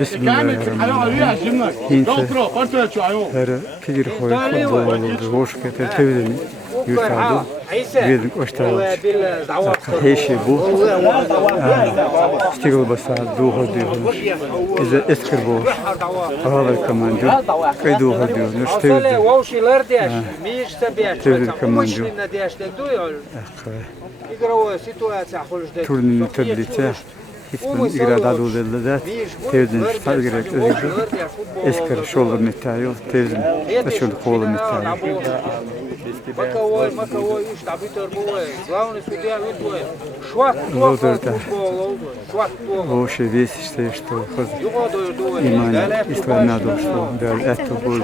Bismillahirrahmanirrahim. Her fikir koyup hoş getir tevdini yurtadı. Bizim koştağı heşi bu. Stigl basa duha diyor. İze eskir bu. Hava kamandı. Kay duha diyor. Nüştevdi. Tevdi kamandı. Turnin tablite. Hiçbir igrada dudellezat. Tevdin ştalgerek özgür. Eskir şolu metayo. Tevdin aşıl kolu metayo. Маковой, штабитер бой. Главное судья бой. Шват Вообще весь что иман исламна что да это был.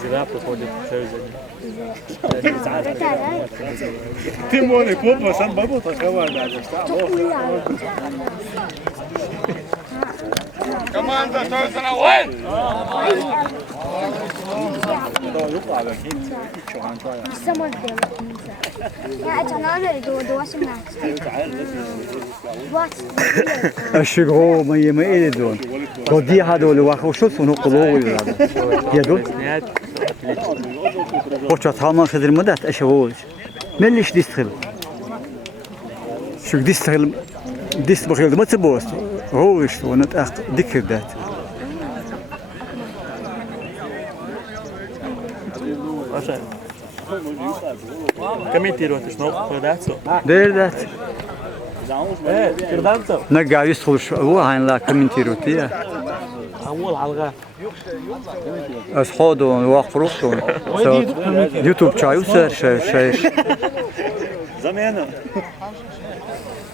Зря проходит Тевзин. Ты море копа сам бабу такова даже. Команда остается на войн! الشجرة ما يدون ودي هذول وخوشوا سنو قلوب يدون وش تهمل خدر مدة أشوج من ليش ديستخل شو ديستخل ديست بخيل ما تبوس هو إيش ونت ذكر ذات Комментируйте, что продаться. Değil ذات Продаться. نرجع يدخل هو عن لا كومنتيروت يا أول حلقة. أصحابه وقروقهم يوتيوب شايو سر شيء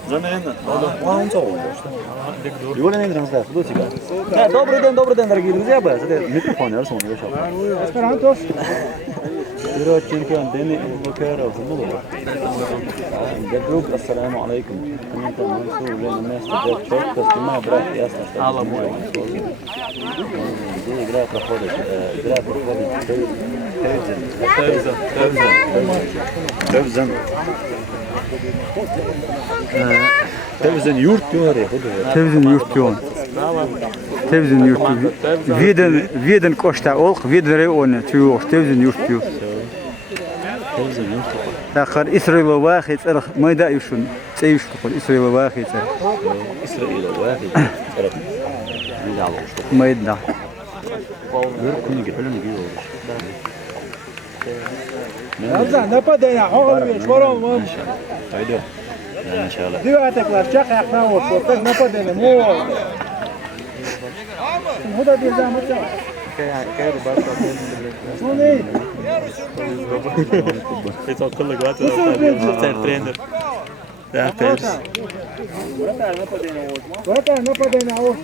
Zamena. Он цел. Юля не трансляция, что тебе? Да, добрый день, дорогие друзья, это микрофон, я рассмотрю еще. Эсперанто. Ирод чемпион Дени Букеров, ну. Габрук, ассаламу алейкум. Комментарий Мансур, الناس تبدأ تشوف بس ما برات ياسنا. الله موي. دي إجراء проходит. Tevzin yurt diyor ya. Tevzin yurt diyor. Tevzin yurt. Viden koşta ol, videre onu diyor. Tevzin yurt diyor. Tevzin yurt. آخر إسرائيل واحد ما يدعيشون تعيش تقول إسرائيل واحد إسرائيل واحد ما يدعي يركون يحلم بيه Ramazan ne padaya ağır çorum var. Haydi. İnşallah. Divatekler çak yakna olsun. Tek ne padaya mu? Bu da bir zaman çak. Ne? Это около гвата. Это тренер. Да, Перс. Vata ne padaya olsun.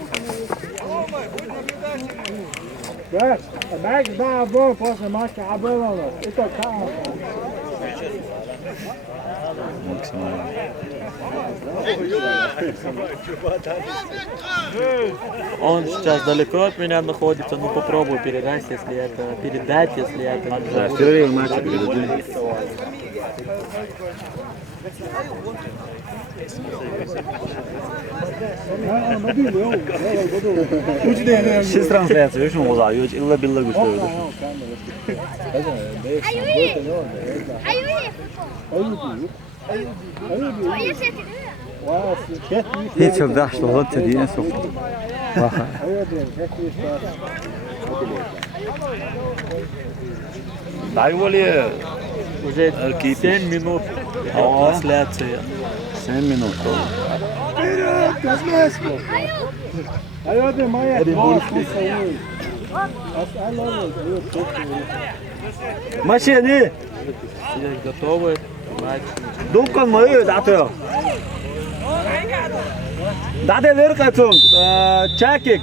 Bak, bak daha bu pası maç haber olur. İşte tamam. Он сейчас далеко от меня находится, но попробую передать, если это. Да, впервые в матче передадим. Siz transляция очень узаёте, illa billah gösteriyordur. hiç yıldaşlı olup dediğine soktu. Bakın. Дай воли Уже 7 минут трансляции. 7 минут. Hadi Maya. Машины! Все готовы. Матч. Дукан мою дату. Дате веркатун. Чакик.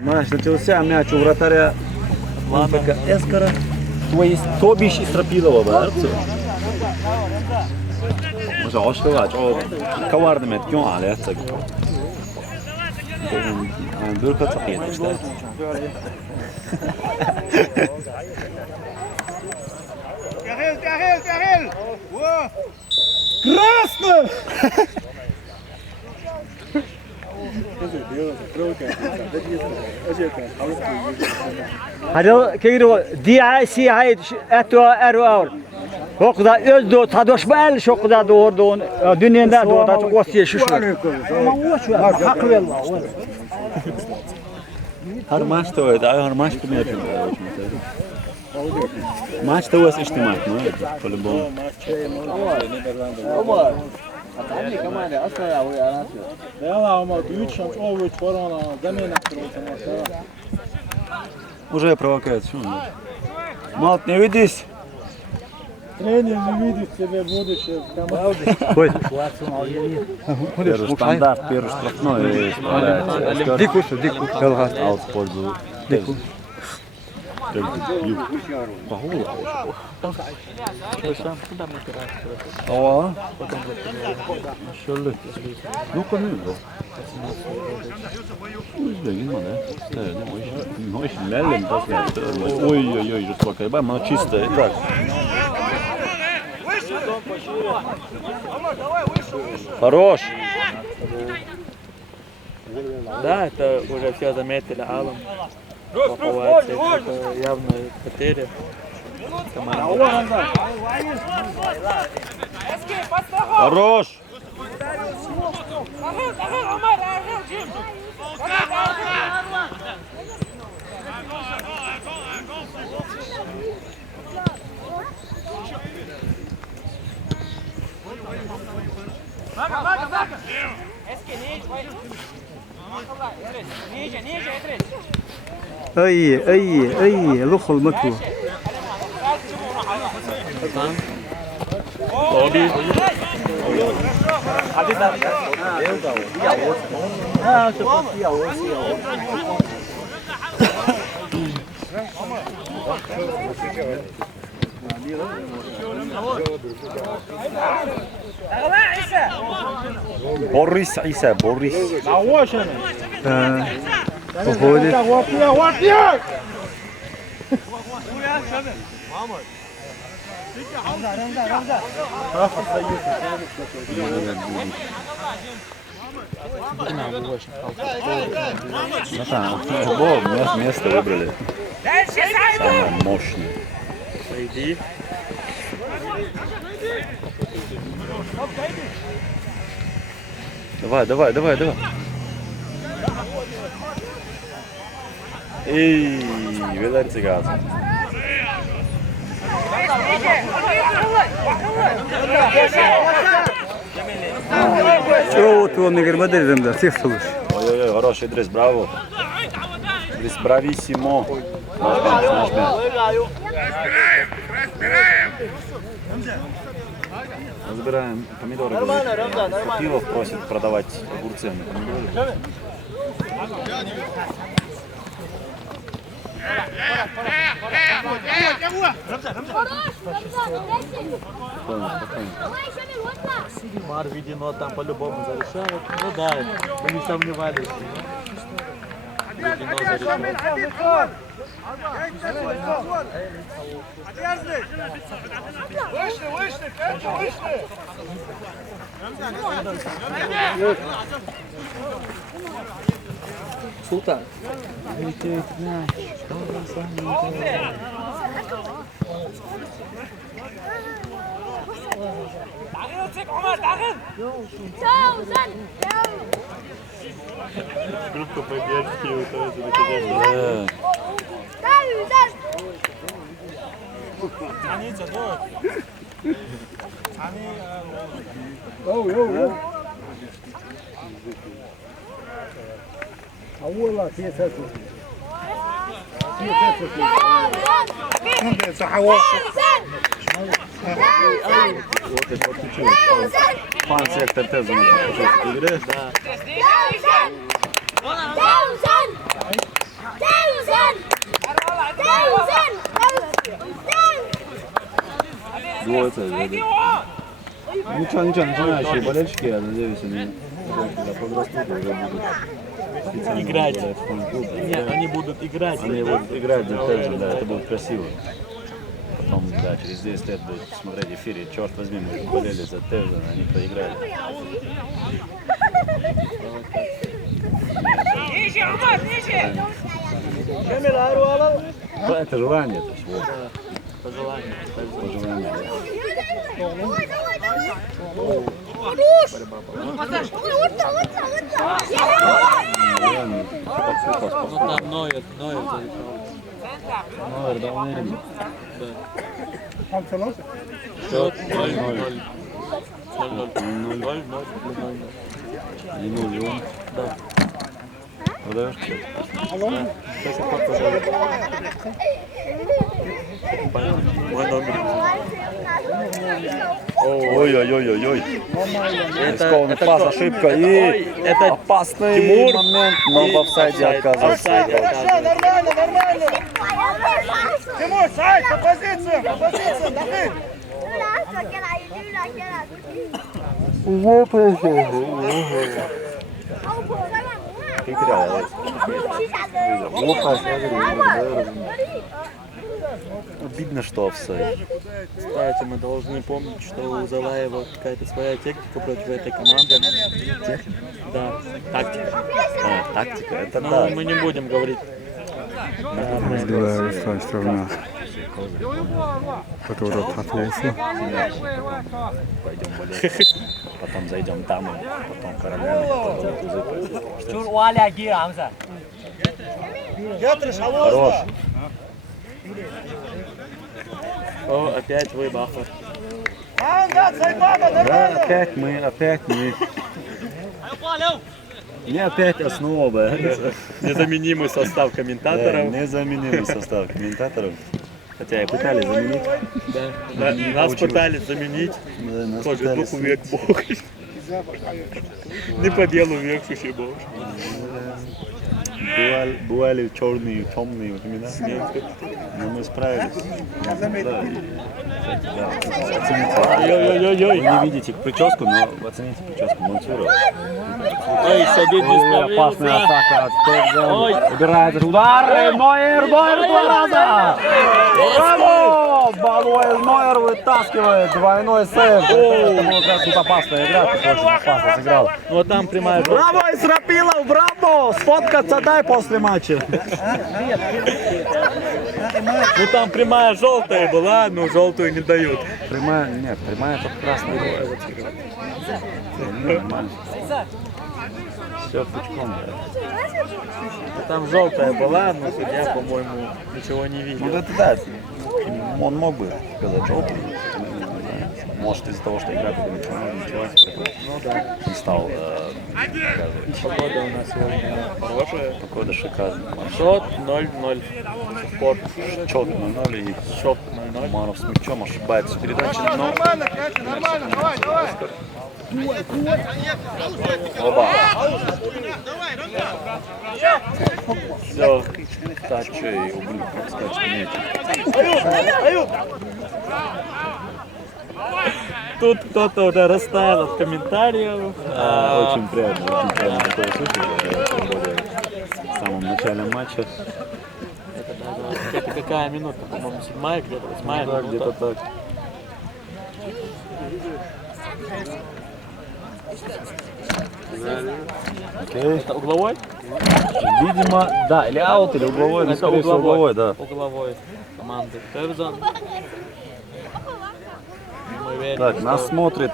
Матч начался, мяч у вратаря Ланбека Эскара. То есть Тобиш Исрапилова бар. Może ośpiewać, kawardy metkion, ale ja chcę. Tylko co kiedyś, tak? Kahel! Wow! Красно! Hadi kegro DIC hayt eto eror. O kadar öz do tadoş bel şu kadar doğru dünyada doğru çok vasiye şu. Her maçta öyle, her maç bunu yapıyor. Maçta o işte maç mı? Futbol. Dela, uma Deutsch, ovo otvoreno, zamjena kroca. Уже провокацию. Малт, не видишь? Trener ne vidiš sebe buduće v komandi. Koy. Первый стандарт, первый штрафной. Dikus, dikus. Yalğas. Аут в пользу. Dikus. Ja. Ну-ка, ну. Ой, ой, мелем, ой-ой-ой, жестоко. Мама чистая, так. Хорош. Да, это уже все заметили Аллом. Поповать, это явно потеря. Хорош. Ay, lukhul matu. Lobby. Boris İsa, Boris. Poходит. Место выбрали. Самое мощное. Иди. Давай. Эй, велерцы газ. Чего tu ne görmedim de sih çalış. Ой-ой-ой, хороший Идрис, браво. Идрис, брависсимо. Наш мяч. Разбираем помидоры. Копилов просит продавать огурцы. Мар Видино там по-любому зарешает. Ну да, мы не сомневались. Видино зарешает. Султан. Группа поддержки вот والله في اساسه Фан сектор тезу на игры. Ничего, начинающие болельщики, я надеюсь, они когда подрастут, уже будут играть. Нет, Нет, они будут играть. Они будут играть, да, это будет красиво. Потом Да, через 10 лет будут смотреть эфир, и черт возьми, мы болели за Тевзен, они проиграли. Это желание, то есть вот. Пожелание. Пожелание, да. Ну там ноет зарешал. Ну, да, уверен. Haben verlassen. Счет 0-0. 0-0. 0-0. И 0, и он. Да. Продаешь чек? Сейчас я покажу. Мой номер. Ой-ой-ой-ой-ой. Это пас, ошибка и это опасный Тимур момент, но в офсайде оказывается. Нормально, нормально. Тимур, сайт, по позициям, давай. Обидно, что офсайд. Кстати, мы должны помнить, что у Залаева какая-то своя техника против этой команды. Да, тактика. А, тактика, это Но да. мы не будем говорить. Bizdeler Stajstrovna, который отошел. Пойдем болеть. Потом зайдем там, и потом королями, потом тузы. Хорош. О, опять вы, Баффер. Да, опять мы. Не опять основа. Незаменимый состав Да, комментаторов. незаменимый состав комментаторов. Хотя и пытались заменить. Да, нас пытались заменить. Да, нас Тоже пытались. духу век Бог. Не по делу век сущий Бог. Бывали черные, темные времена, но мы справились. Да. Оцените. Ой-ой-ой-ой. Вы не видите прическу, но оцените прическу Монтюрова. Ой, Сабит не Опасная справился. атака от Тевзен. Ой. Убирает удар. Нойер 2 раза. Браво! Мануэль Нойер вытаскивает двойной сейв. Это была как раз опасная игра, ты очень опасно сыграл. Вот там прямая желтая. Браво, Исрапилов, браво! Сфоткаться дай после матча. Ну там прямая желтая была, но желтую не дают. Прямая, нет, прямая тут красная бывает. Нормально. Все пучком. Там желтая была, но судья, по-моему, ничего не Ну видел. это да, он мог бы сказать желтый. Может из-за того, что игра была ничего, Ну да. не стал показывать. Погода у нас сегодня хорошая. Погода шикарная. Счет 0-0. Спорт. Четко 0-0 и Счет 0-0. Умаров с мячом ошибается в передаче, но Нормально, Катя, нормально, давай. оба. Все. Так, что и ублюдок, как сказать, нет. Тут кто-то уже растаял от комментариев. Очень приятно такое слышать, тем более в самом начале матча. Это какая минута? По-моему, 7-я, где-то 8-я Да, минута. где-то так. Окей. Это угловой? Видимо, да, или аут, или угловой, но Это скорее всего угловой, да. Угловой команды Тевзен. Мы верим, Так, что- нас смотрит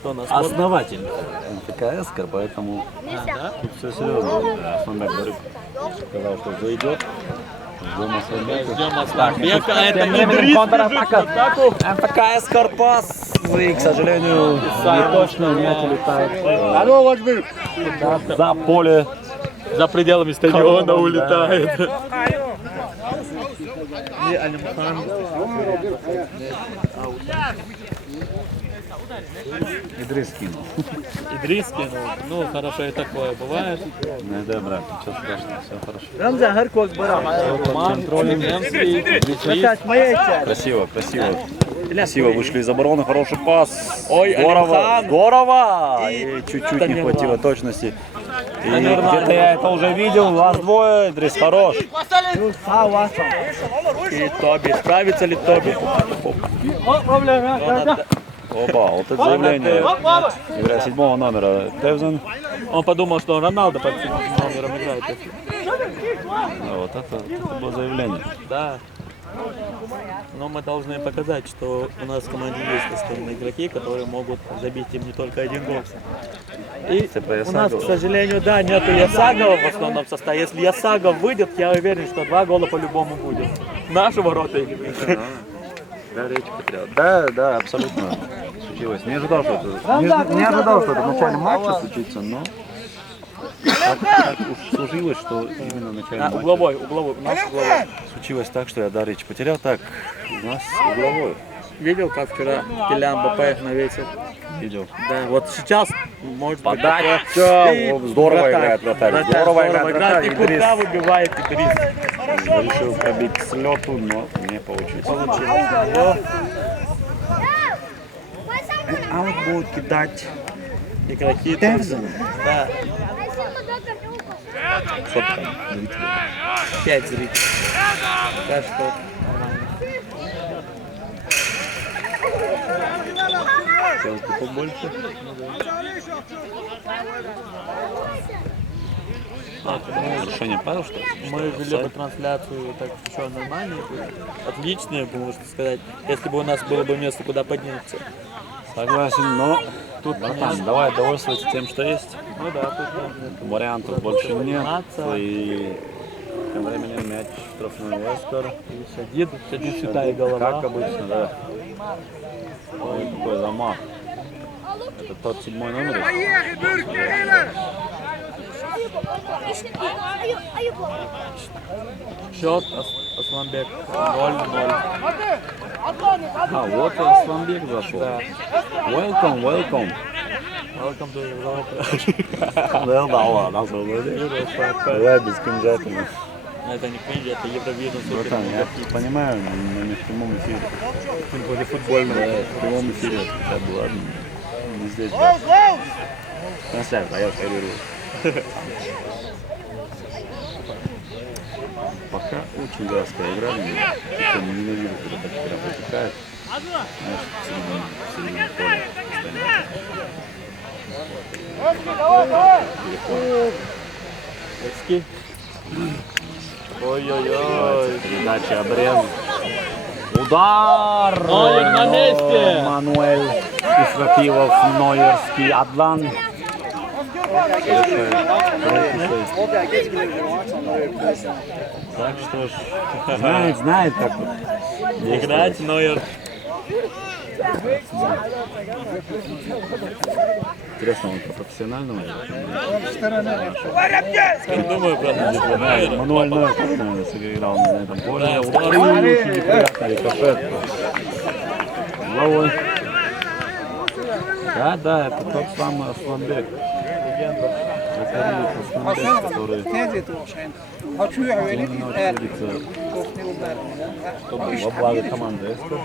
кто нас смотрит? основатель МТК-Эскор, поэтому Да? тут все серьезно. Асламбек Барык сказал, что зайдет. Ждем Асламбека. Ждем Асланбека. Это Тем временем Идрис контратака. бежит в атаку. МТК-Эскор пас. И, к сожалению, не точно мяч улетает за поле. За пределами стадиона улетает. И Алимхан. Идрис кинул. Идрис кинул. Ну, хорошо, и такое бывает. Ну да, брат, ничего страшного, все хорошо. Рамза Харков бара. Контроль Красиво, красиво. Красиво вышли из обороны, хороший пас. Ой, здорово, Алимхан. здорово. И И чуть-чуть не Танирова. хватило точности. И где-то я это уже видел, вас двое, Дрис, хорош. И Тоби. Справится ли Тоби? Опа, вот это заявление. Игра 7-го номера Тевзен. Он подумал, что Роналдо под номером играет. Вот это было заявление. Да. Но мы должны показать, что у нас в команде есть достойные игроки, которые могут забить им не только один гол. И у нас, к сожалению, да, нету Ясагова в основном составе. Если Ясагов выйдет, я уверен, что 2 гола по-любому будет. Наши ворота или Да, речь потерял. Да, абсолютно случилось. Не ожидал, что это, не ожидал, что это в начале матча случится, но так уж сложилось, что именно в начале матча угловой, у нас угловой. случилось так, что я речь потерял. Так, у нас угловой. Видел, как вчера Килиан Мбаппе навесил? Видел. Да, вот сейчас может быть Подача! такое. Здорово играет вратарь. Здорово играет вратарь. И куда выбивает Идрис? Решил пробить с лету, но не получилось. А вот будут кидать Игроки Тевзен. Да, Что там? Зрители. 5 зрителей. Так что Хотелось бы побольше. Решение падало, что ли? мы вели бы трансляцию так еще нормально, отличная, можно сказать, если бы у нас было бы место, куда подняться. Согласен, но тут, братан, давай довольствоваться тем, что есть. Ну да, тут Вариантов больше нет. подниматься. И тем временем мяч в штрафной Вестер. Шадид сюда и голова. Как обычно, да. Ой, какой замах. Это тот 7-й номер? Счет Асланбек 0-0. А, вот и Асланбек зашел. Welcome, welcome. Welcome to Европа. Да, ладно, давай без кинжатами. Но это не кринж, это Евровидение. Братан, я понимаю, но не в прямом эфире. Вроде футбольного. Да, в прямом эфире хотя бы, ладно. Не здесь, да. Трансляция, а я парирую. Пока очень вязкая игра, я ненавижу, когда так игра протекает. Знаешь, в середине поля Левский. Ой-ой-ой. передача, обрез. Удар! Нойер на месте! Мануэль Исрафилов, Нойерский, Адлан. Так что ж, знает как Играть Нойер. Интересно, он профессионального? Не думаю про Нойера. Мануэль Нойер, наверное, сыграл на этом поле. Очень неприятный рикошет. Головой. Да, это тот самый Асланбек. Асланбек, который именно трудится, чтобы во благо команды Эспер.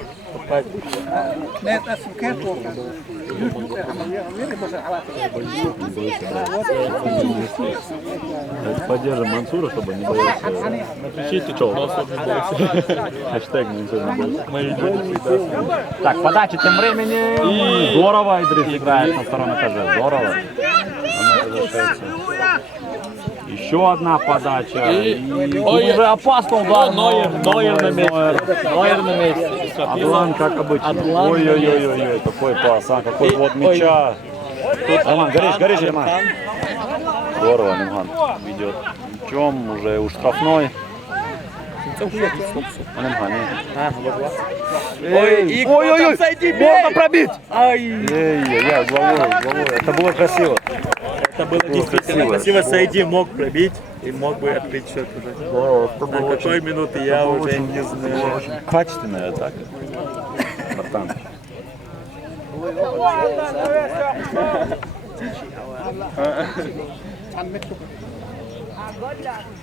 Поддержим Мансура, чтобы не боялся. Напишите, что у нас Хэштег Мансур не боялся. Так, подача тем временем. Здорово Идрис играет на втором этаже. Здорово. Она возвращается. Еще одна подача. И уже опасно удар. Нойер на месте. Нойер на месте. Адлан, как обычно. Ой-ой-ой, какой пас, а какой вот мяча. Роман, горишь, Роман. Здорово, Роман ведет мячом, уже у штрафной. Ой-ой-ой, можно пробить! Эй, головой. Это было красиво. Это было действительно красиво. Сайди мог пробить и мог бы открыть счет уже. На какой минуты я уже не знаю. Очень качественная атака. Братан.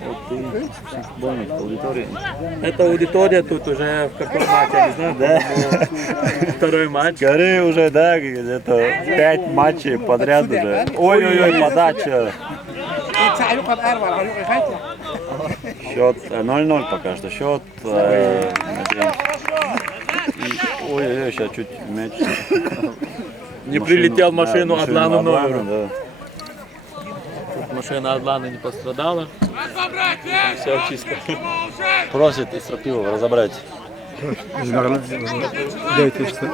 Вот ты футбольник, аудитория. Эта аудитория тут уже в каком матче, я не знаю, Да. второй матч. Скорее уже, да, где-то 5 матчей подряд уже. Ой-ой-ой, подача. Счет 0-0 пока что. Счет. Ой, сейчас чуть мяч. Не прилетел в машину Адлану Нойеру. Да. Машина Адлана не пострадала. Все чисто. Просит Исрапилова разобрать. Дайте что.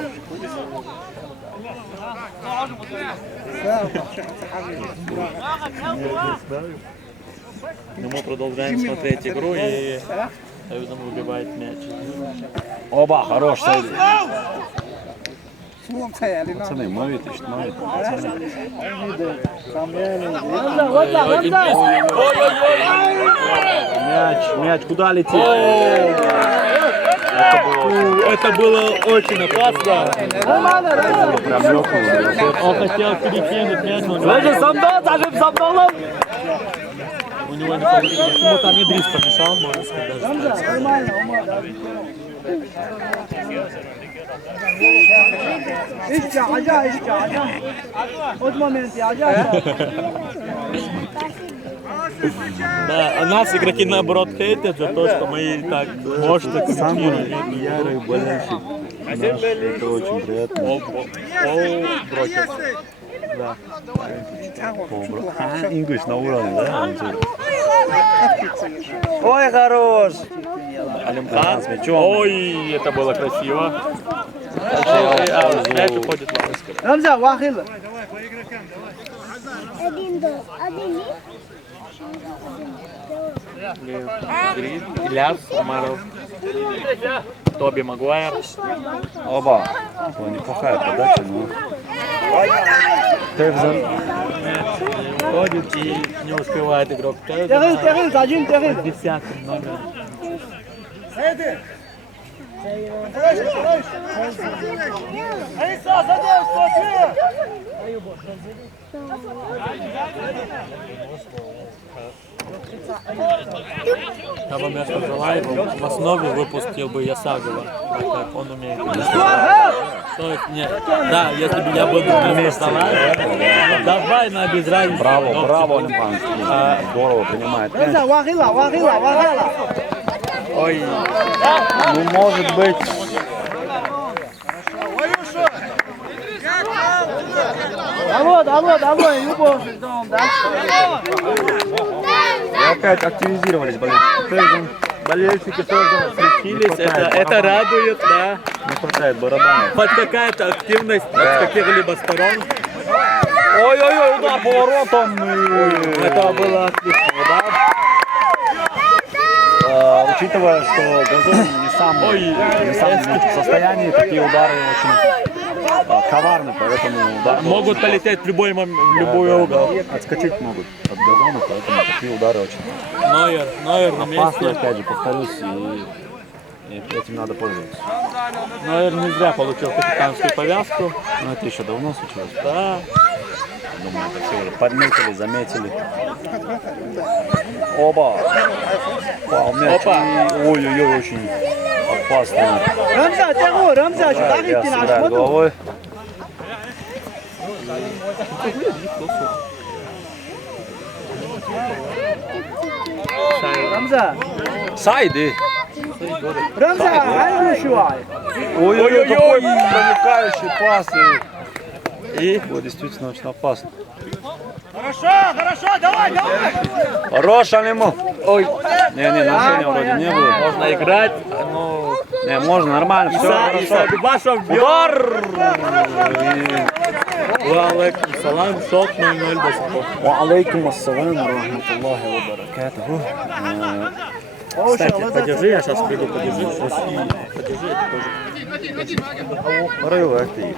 Но мы продолжаем смотреть игру и Союзом выбивает мяч. Оба, хорош, Сайди. Пацаны, мовите, что мовите. Мяч, куда летит? Это было очень опасно. Прям лёгкого. Он хотел перекинуть мяч, но у него не получилось. Ему там Идрис помешал, можно сказать. Да, а нас игроки наоборот хейтят за то, что мы так мощно комментируем. Ярый болельщик. Это очень приятно. Брокер. Да. English на уровне, да? Ой, хорош. Алимхан. С мячом. Ой, это было красиво. Мяч уходит в Лаврского. Рамза, вахил. Ильяс, Умаров, Тоби Магуайр. Оба. Неплохая подача, но... Тевзен. Ходит и не успевает игрок. Терил, Таджин, терил. 10 номер. Я бы вместо Залаева в основе выпустил бы Ясагова, так как он умеет. То есть, нет, да, если бы я был вместо Залаева, давай на без разницы. Браво, браво, Олимпанский. Здорово принимает мяч. Рамза, вахила. Ой, Ну, может быть... Давай, любовь. И опять активизировались болельщики. болельщики тоже включились, это радует, да. Не хватает барабана. Хоть какая-то активность от каких-либо сторон. Ой-ой-ой, удар поворотом. Это было отлично, да? Учитывая, что газон не самый в состоянии, такие удары очень коварны, поэтому удар Могут полететь в любой момент, в любой угол. отскочить могут от газона, поэтому такие удары очень Нойер на опасны, месте. опять же, повторюсь, и этим надо пользоваться. Нойер не зря получил капитанскую повязку. Но это еще давно случилось. Да. Думаю, это все уже подметили, заметили. Оба! Пал мяч. Опа. Ой-ой-ой, очень опасно. Рамза, что так Я идти наш сыграю головой. Рамза, Сайди! ай, шуай. Ой-ой-ой, какой проникающий пас. И вот действительно очень опасно. Хорошо, давай. Хорош, Алимов. Ой. Не, нарушения вроде не было. Можно играть, но... Не, можно, нормально, все хорошо. Иса Бибашев бьет. Удар! Алейкум салам, шот 0-0 до сих пор. Ва алейкум ассалам ва рахматуллахи ва баракатуху. Кстати, подержи, я сейчас приду, подержи. Подержи, это тоже. Рыло, как ты ешь.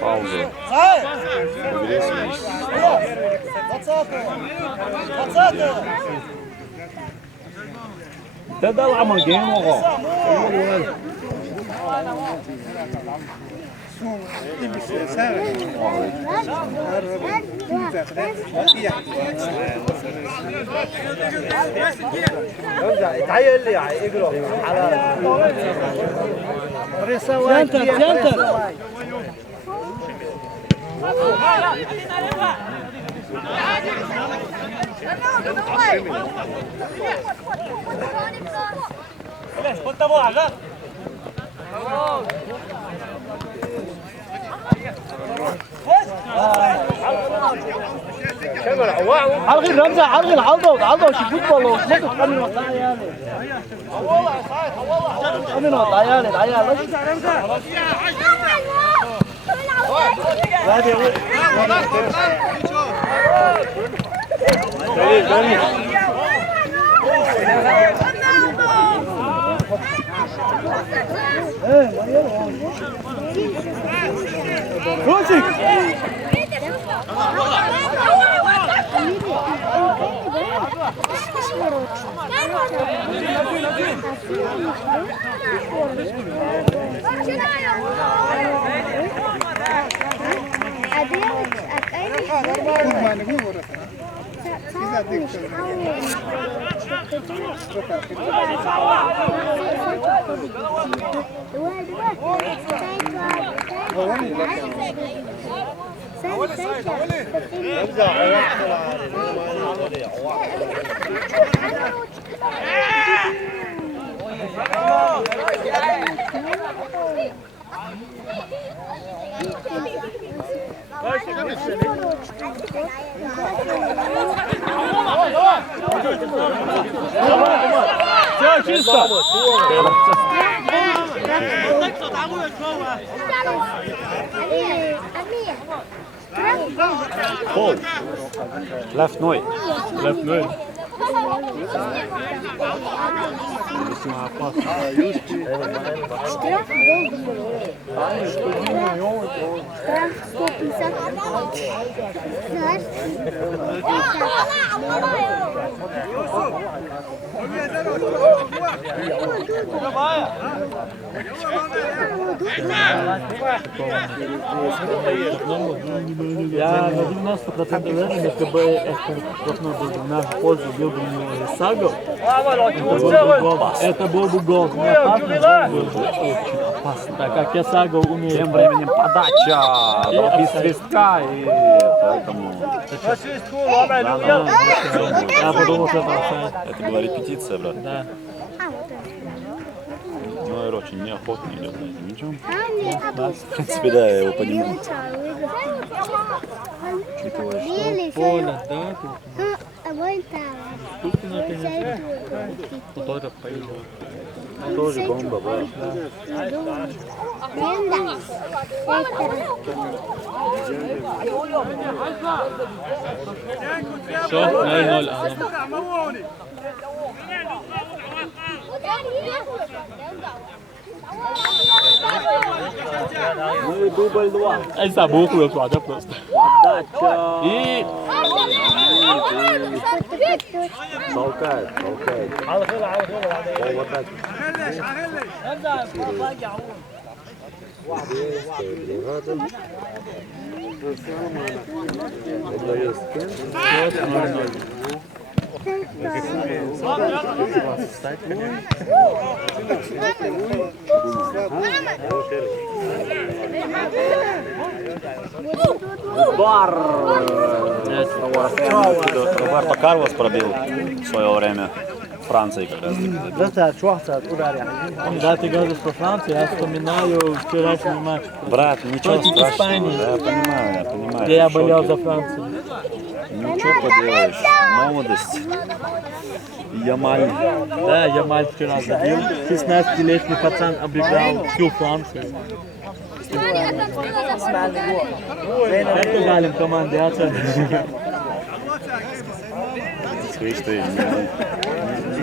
Пауза. ده العمر جيم وغا تعال لي اقرا على سنتر الغي رمزه الغي العضو شي فوتبول شفتوا تخمن والله خمن والله العيال Все чисто. Pol. Left nooit. Left nooit. Я на 90% уверен, если бы это в нашу пользу был бы Сагов, это был бы гол. Не опасно, был бы очень опасно. Так как я Сагов умею. Тем временем подача. Без свистка и поэтому... Я подумал, что это офсайд. Это была репетиция, брат. Да. Ну, Эр очень неохотно идет на это. Ничего. В принципе, да, я его понимаю. Поле, да? Искусственно, конечно. Фотограф поедет. Тоже бомба, брат. Все, 0-0. Ну и дубль 2. Ай, забыл, да, просто. Подача. И... Толкает. Пол в атаке. Удар! Роберто Карлос пробил в свое время Франции как раз. Да, ты говоришь про Францию, я вспоминаю вчерашний матч. Брат, ничего Против страшного. Испании. Да, я понимаю. Где я болел за Францию. Ну что поделаешь, молодость. Ямаль. Да, Ямаль вчера забил. 16-летний пацан обыграл всю Францию. Это жалим команде, а Слышь ты,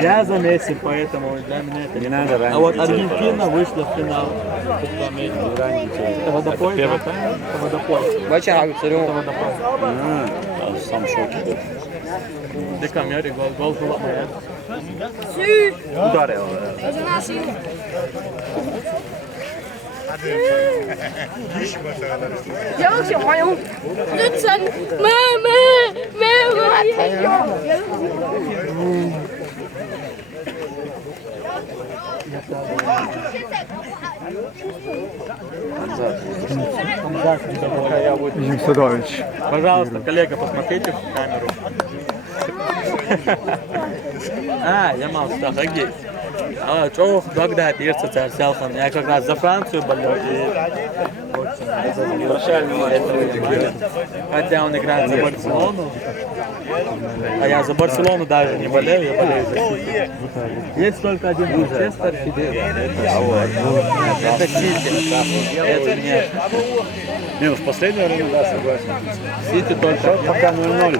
я за Месси, поэтому для меня это не надо ранить. А вот детей, Аргентина вышла в финал. Не ранить детей. Это водопой, да? Первый. Это водопой. Это водопой. Я сам в шоке. Ты камеры, гол была моя. Ударил. Я вообще мою. Садович. Пожалуйста, коллега, посмотрите в камеру. Я мал что, офигеть. Чё, когда пирса царь я как раз за Францию болел. Хотя он играет за Барселону. А я за Барселону даже не болею, я болею за Сити. Есть только один Манчестер, это Сити. Это нет. Не, ну в последнее время, да, согласен. Сити только. Пока 0-0.